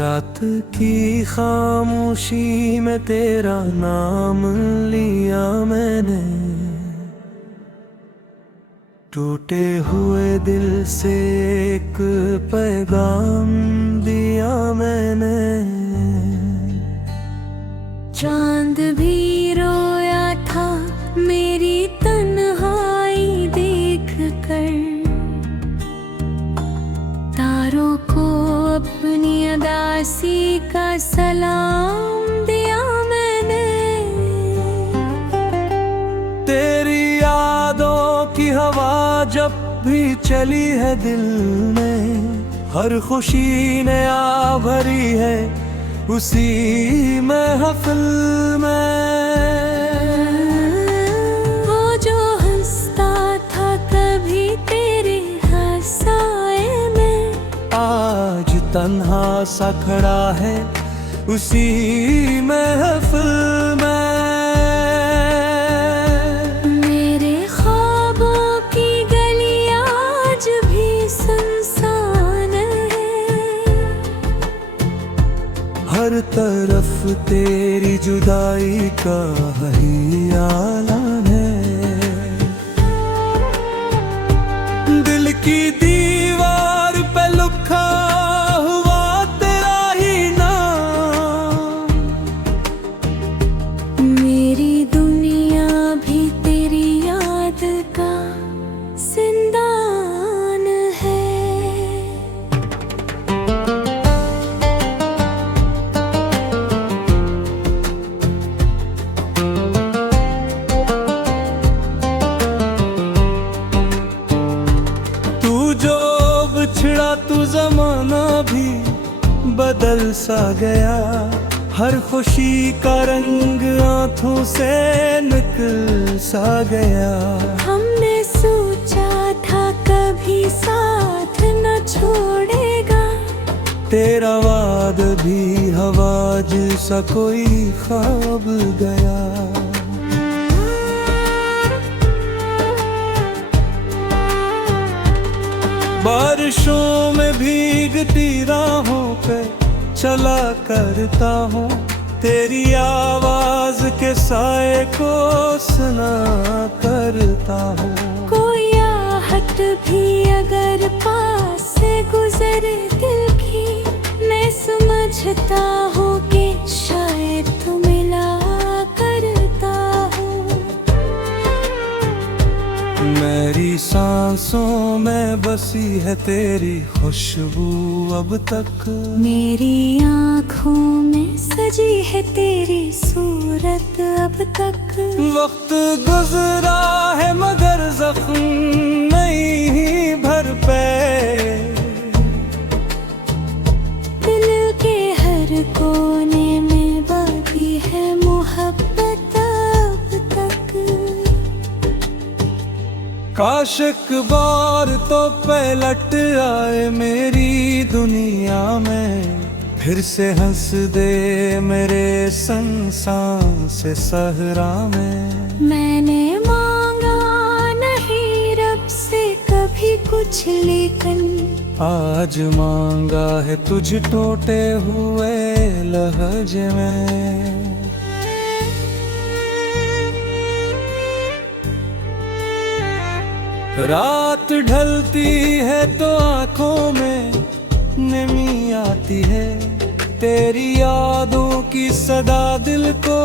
रात की खामोशी में तेरा नाम लिया मैंने, टूटे हुए दिल से एक पैगाम दिया मैंने। चांद भी रोया था मेरी तन्हाई देख कर, तारों को अपनी अदासी का सलाम दिया मैंने। तेरी यादों की हवा जब भी चली है दिल में, हर खुशी ने आ भरी है उसी महफिल में। वो जो हंसता था कभी तेरे हंसाए में, आज तन्हा सा खड़ा है उसी महफिल में। मेरे ख्वाबों की गली आज भी सुनसान है, हर तरफ तेरी जुदाई का ही आलान है। दिल की दीवार पे लिखा हुआ तेरा ही नाम, मेरी दुनिया भी तेरी याद का जिंदान है। बिछड़ा तू जमाना भी बदल सा गया, हर खुशी का रंग आंखों से निकल सा गया। हमने सोचा था कभी साथ न छोड़ेगा, तेरा वाद भी हवा जैसा कोई ख्वाब गया। बारिशों में भीगती राहों पे चला करता हूँ, तेरी आवाज के साए को सुना करता हूँ। कोई आहट भी अगर पास से गुजरे दिल की, मैं समझता हूँ कि शायद तू मिला करता हूँ। मेरी सांसों में बसी है तेरी खुशबू अब तक, मेरी आँखों में सजी है तेरी सूरत अब तक। वक्त गुजरा है मगर जख्म नहीं भर पे, दिल के हर कोने में बाकी है मोहब्बत अब तक। काश एक बार तो पलट आए मेरी दुनिया में, फिर से हंस दे मेरे संग सांस सहरा में। मैंने मांगा नहीं रब से कभी कुछ, लेकिन आज मांगा है तुझ टूटे हुए लहजे में। रात ढलती है तो आंखों में नमी आती है, तेरी यादों की सदा दिल को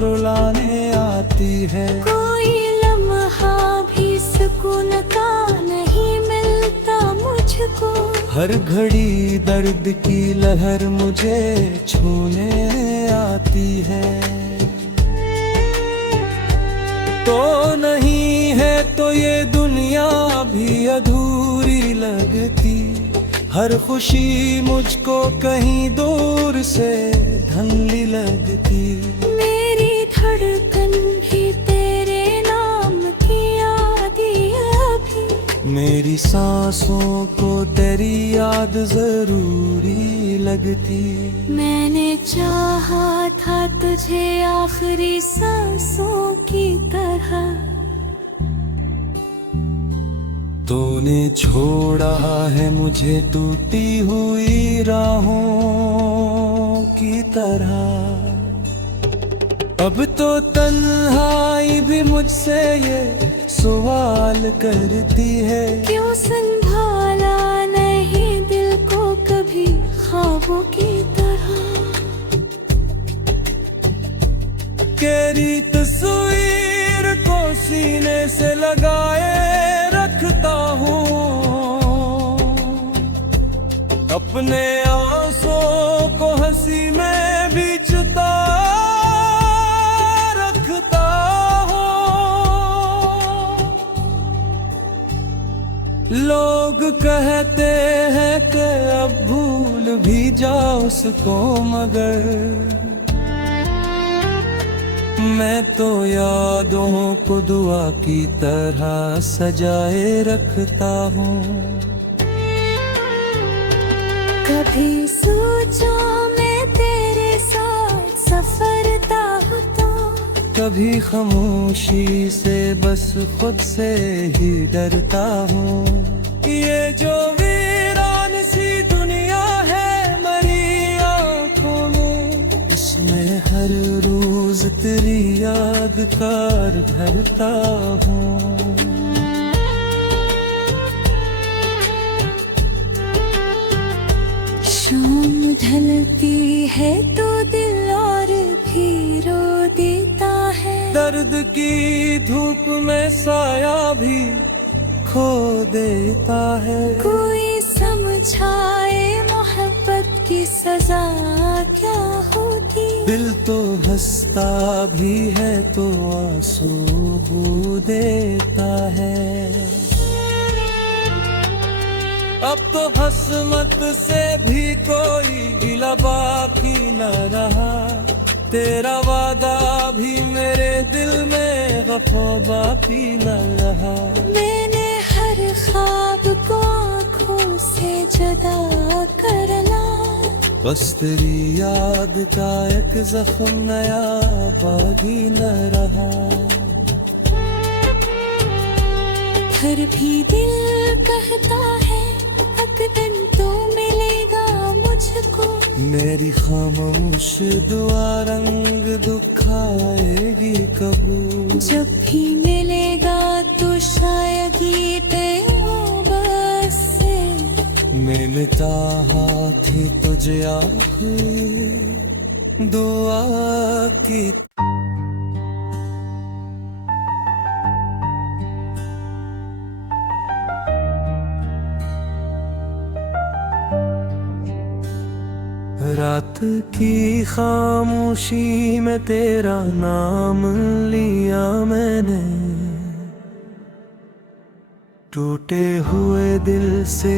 रुलाने आती है। कोई लम्हा भी सुकून का नहीं मिलता मुझको, हर घड़ी दर्द की लहर मुझे छूने आती है। तो नहीं है तो ये दुनिया भी अधूरी लगती, हर खुशी मुझको कहीं दूर से धुंधली लगती। मेरी धड़कन भी तेरे नाम की आदि अभी, मेरी सांसों को तेरी याद जरूरी लगती। मैंने चाहा था तुझे आखिरी सांसों की तरह, तूने छोड़ा है मुझे टूटी हुई राहों की तरह। अब तो तन्हाई भी मुझसे ये सवाल करती है, क्यों संभाला नहीं दिल को कभी ख्वाबों की तरह। तेरी तस्वीर को सीने से लगाए रखता हूँ, अपने आंसुओं को हंसी में भी छुपा रखता हूँ। लोग कहते हैं कि अब भूल भी जाओ उसको, मगर मैं तो यादों को दुआ की तरह सजाए रखता हूँ। कभी सोचा मैं तेरे साथ सफरता हूँ तो, कभी खामोशी से बस खुद से ही डरता हूँ। ये जो वीरान सी दुनिया है मरी आँखों में, इसमें हर रोज तेरी याद कार भरता हूँ। शाम ढलती है तो दिल और भी रो देता है, दर्द की धूप में साया भी खो देता है। कोई समझाए मोहब्बत की सजा क्या होती। दिल तो हंसता भी है तो आंसू बू देता है। अब तो हसमत से भी कोई गिला बाकी न रहा, तेरा वादा भी मेरे दिल में वफा बाकी न रहा। मैंने हर ख्वाब को आँखों से जुदा करना, बस तेरी याद का एक जख्म नया बागी न रहा। फिर भी दिल कहता है एक दिन तो मिलेगा मुझको, मेरी खामोश दुआ रंग दुखाएगी कबूल। जब भी मिलेगा तो शायद ये बस से मिलता हाथ ही तुझे आखिर दुआ की। रात की खामोशी में तेरा नाम लिया मैंने, टूटे हुए दिल से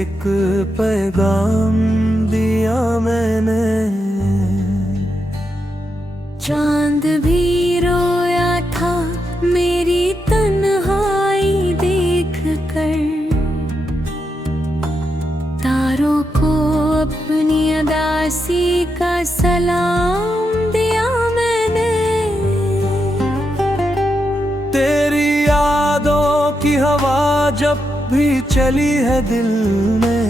एक पैगाम दिया मैंने। चांद भी रोया था मेरी तन्हाई देख कर, तारों को अपनी अदासी का सलाम दिया मैंने। तेरी यादों की हवा जब भी चली है दिल में,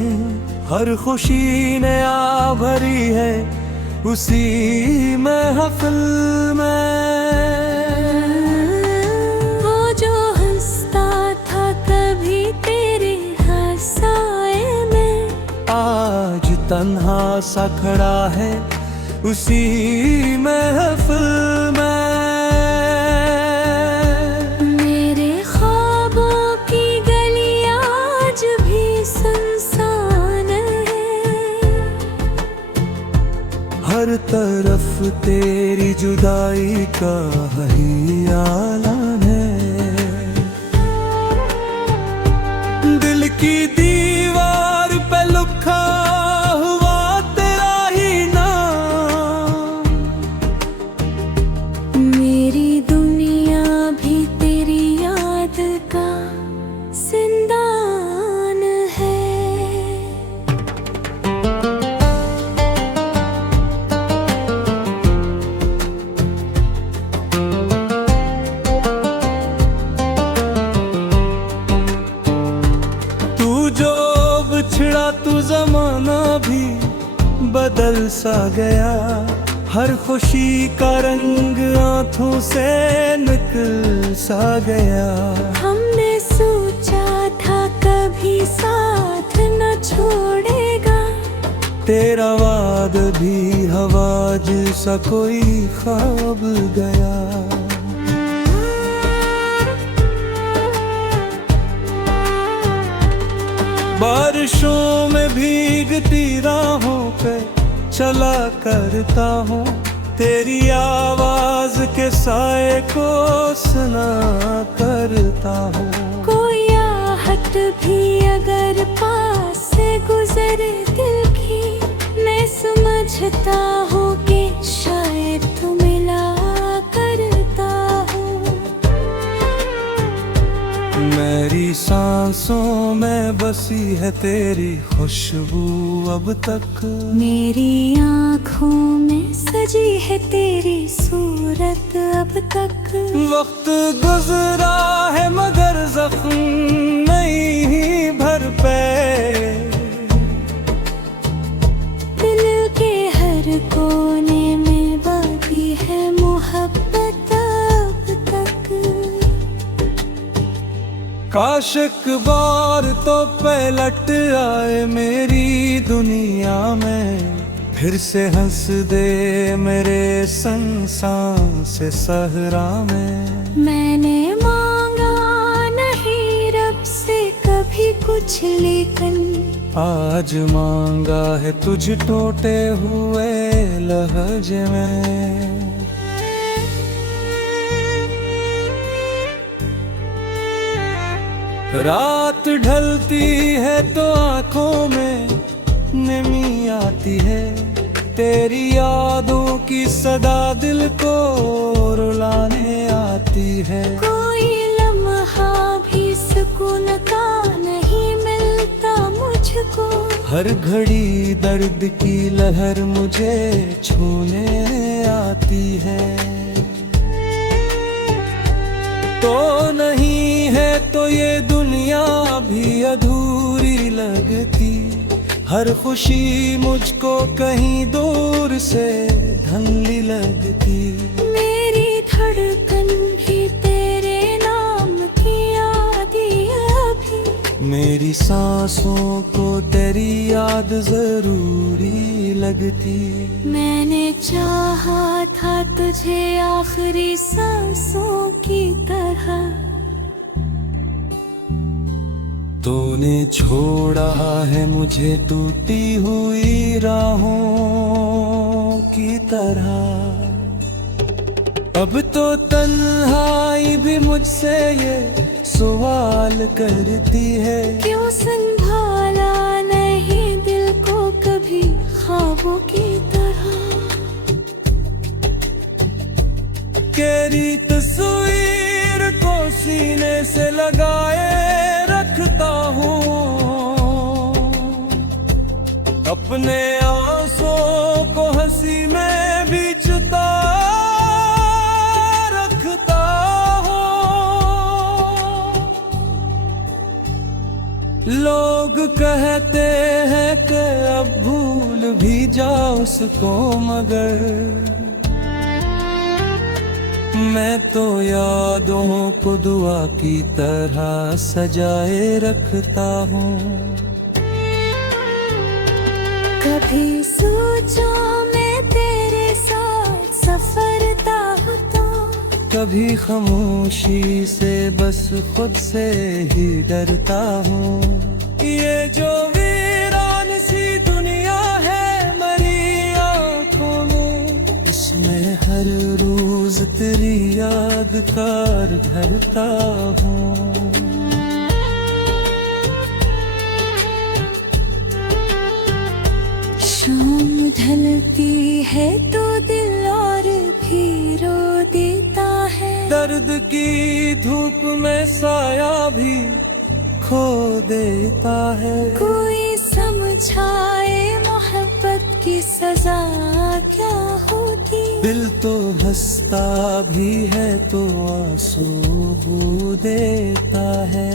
हर खुशी ने आ भरी है उसी महफिल में। वो जो हंसता था कभी तेरे हंसाए में, आज तन्हा सा खड़ा है उसी महफिल में। मेरे ख्वाबों की गली आज भी सुनसान है, हर तरफ तेरी जुदाई का ही आलान है। दिल की दीवार पे लिखा हुआ तेरा ही नाम, मेरी दुनिया भी तेरी याद का जिंदान है। सा गया, हर खुशी का रंग आंखों से निकल सा गया। हमने सोचा था कभी साथ न छोड़ेगा, तेरा वाद भी हवा जैसा कोई ख्वाब गया। बारिशों में भीगती राहों पे चला करता हूँ, तेरी आवाज के साए को सुना करता हूँ। कोई आहट भी अगर पास से गुजरे दिल की, मैं समझता हूँ कि शायद तू मिला करता हूँ। मेरी सांसों में बसी है तेरी खुशबू अब तक, मेरी आँखों में सजी है तेरी सूरत अब तक। वक्त गुजरा है मगर जख्म नहीं ही भर पे, दिल के हर कोने में बाकी है मोहब्बत अब तक। काश एक बार तो पलट आए मेरी दुनिया में, फिर से हंस दे मेरे संग सांस सहरा में। मैंने मांगा नहीं रब से कभी कुछ, लेकिन आज मांगा है तुझ टूटे हुए लहजे में। रात ढलती है तो आंखों में नमी आती है, तेरी यादों की सदा दिल को रुलाने आती है। कोई लम्हा भी सुकून का नहीं मिलता मुझको, हर घड़ी दर्द की लहर मुझे छूने आती है। तो नहीं है तो ये दुनिया भी अधूरी लगती, हर खुशी मुझको कहीं दूर से धुंधली लगती। मेरी धड़कन भी तेरे नाम की आदि अभी, मेरी सांसों को तेरी याद जरूरी लगती। मैंने चाहा था तुझे आखिरी सांसों की तरह, तूने छोड़ा है मुझे टूटी हुई राहों की तरह। अब तो तन्हाई भी मुझसे ये सवाल करती है, क्यों संभाला नहीं दिल को कभी ख्वाबों की तरह। तेरी तस्वीर को सीने से लगाए रखता हूँ, अपने आंसुओं को हंसी में भी छुपा रखता हूँ। लोग कहते हैं कि अब भूल भी जाओ उसको, मगर मैं तो यादों को दुआ की तरह सजाए रखता हूँ। कभी सोचा मैं तेरे साथ सफरता होता, कभी खामोशी से बस खुद से ही डरता हूँ। ये जो वीरान सी दुनिया है मरी आँखों में, इसमें हर रोज तेरी याद कार धरता हूँ। शाम ढलती है तो दिल और भी रो देता है, दर्द की धूप में साया भी खो देता है। कोई समझाए मोहब्बत की सजा क्या होती, दिल तो हंसता भी है तो आंसू बू देता है।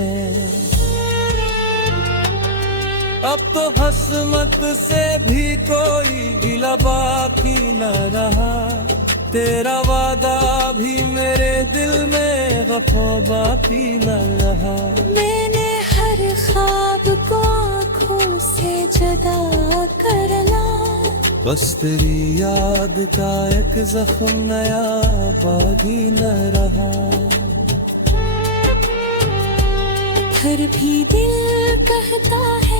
अब तो हसमत से भी कोई गिला बाकी न रहा, तेरा वादा भी मेरे दिल में वफा बाकी न रहा। मैंने हर ख्वाब को आँखों से जुदा कर ला, बस तेरी याद का एक जख्म नया बागी न रहा। फिर भी दिल कहता है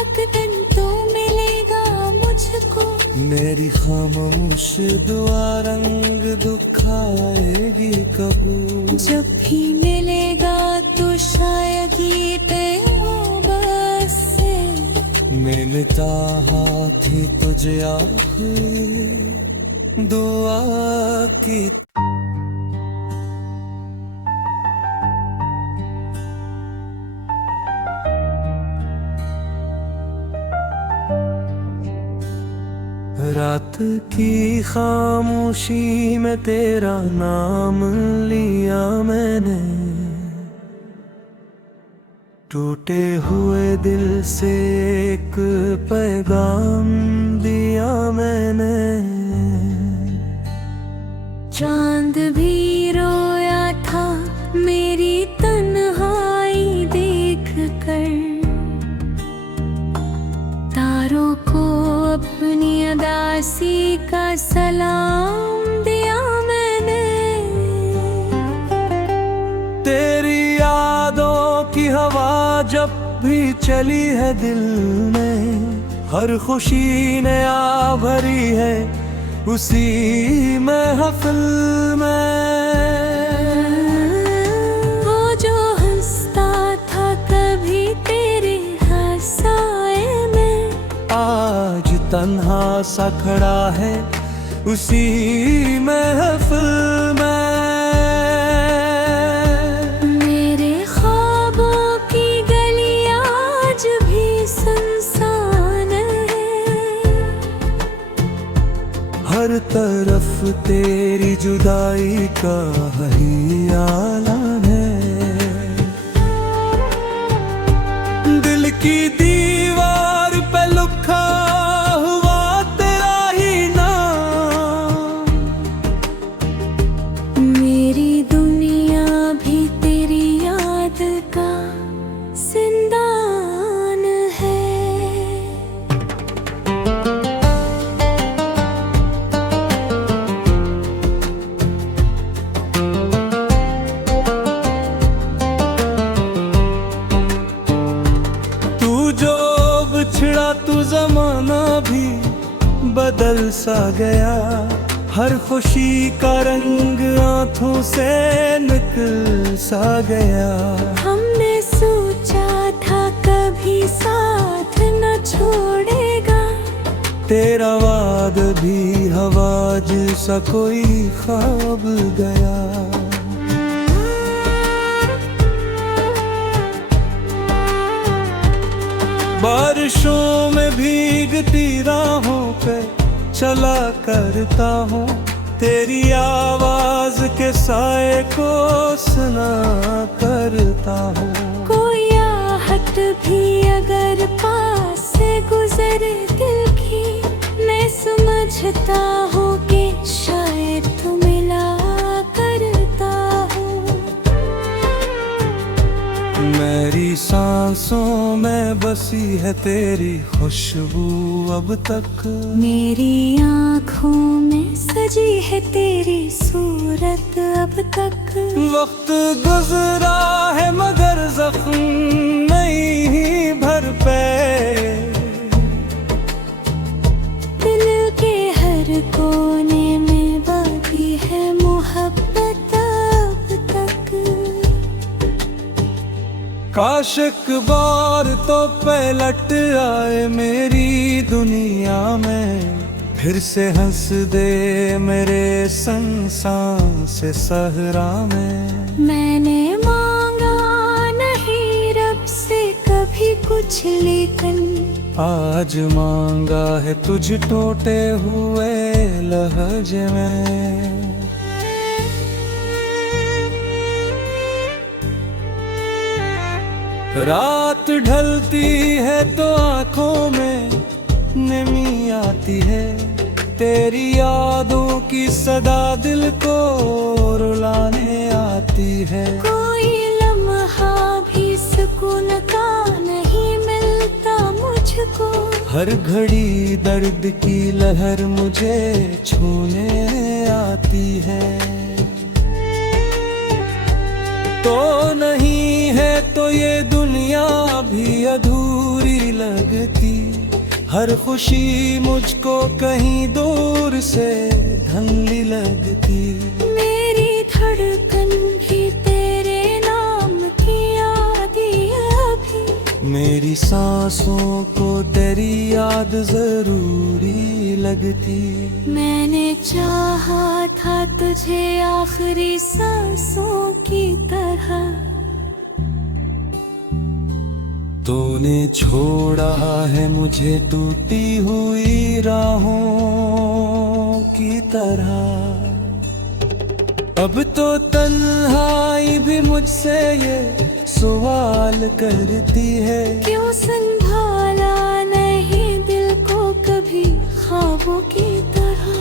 एक दिन तो मिलेगा मुझको, मेरी खामोश दुआ रंग दिखाएगी कबूल। जब भी मिलेगा तो शायद ये पे हो बस से, मैंने चाहा थी तुझे आखिर दुआ की। रात की खामोशी में तेरा नाम लिया मैंने, टूटे हुए दिल से एक पैगाम दिया मैंने। चांद भी रोया था मेरी तन्हाई देख कर, तारों को अपनी अदासी का सलाम दिया मैंने। तेरी यादों की हवा जब भी चली है दिल में, हर खुशी ने आ भरी है उसी महफिल में। वो जो हंसता था कभी तेरे हंसाए में, आज तन्हा सा खड़ा है उसी महफिल में। मेरे ख्वाबों की गली आज भी सुनसान है, हर तरफ तेरी जुदाई का ही आलान है। दिल की दीवार पे लिखा हुआ तेरा ही नाम, मेरी दुनिया भी तेरी याद का जिंदान है। तू जो बिछड़ा तू जमाना भी बदल सा गया, हर खुशी का रंग आंखों से निकल सा गया। हमने सोचा था कभी साथ न छोड़ेगा, तेरा वाद भी हवा जैसा कोई ख्वाब गया। बारिशों में भीगती राहों पे चला करता हूँ, तेरी आवाज के साए को सुना करता हूँ। कोई आहट भी अगर पास से गुजरे दिल की, मैं समझता हूँ कि शायद तू मिला करता हूँ। मेरी सांसों में बसी है तेरी खुशबू अब तक, मेरी आँखों में सजी है तेरी सूरत अब तक। वक्त गुजरा है मगर जख्म नहीं भर पे, दिल के हर कोने में बाकी है मोहब्बत अब तक। काश एक बार तो पलट आए मेरी दुनिया में, फिर से हंस दे मेरे संग सांस सहरा में। मैंने मांगा नहीं रब से कभी कुछ, लेकिन आज मांगा है तुझ टूटे हुए लहजे में। रात रात ढलती है तो आंखों में नमी आती है, तेरी यादों की सदा दिल को रुलाने आती है। कोई लम्हा भी सुकून का नहीं मिलता मुझको, हर घड़ी दर्द की लहर मुझे छूने आती है। तो नहीं है तो ये दुनिया भी अधूरी लगती, हर खुशी मुझको कहीं दूर से धुंधली लगती। मेरी धड़कन भी तेरे नाम की याद अभी, मेरी सांसों को तेरी याद जरूरी लगती। मैंने चाहा था तुझे आखिरी सांसों की तरह, तूने छोड़ा है मुझे टूटी हुई राहों की तरह। अब तो तन्हाई भी मुझसे ये सवाल करती है, क्यों संभाला नहीं दिल को कभी ख्वाबों की तरह।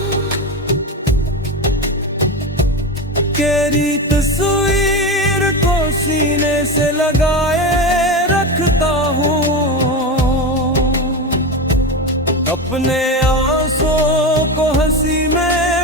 तेरी तस्वीर को सीने से लगाए रखता हूँ, अपने आंसुओं को हंसी में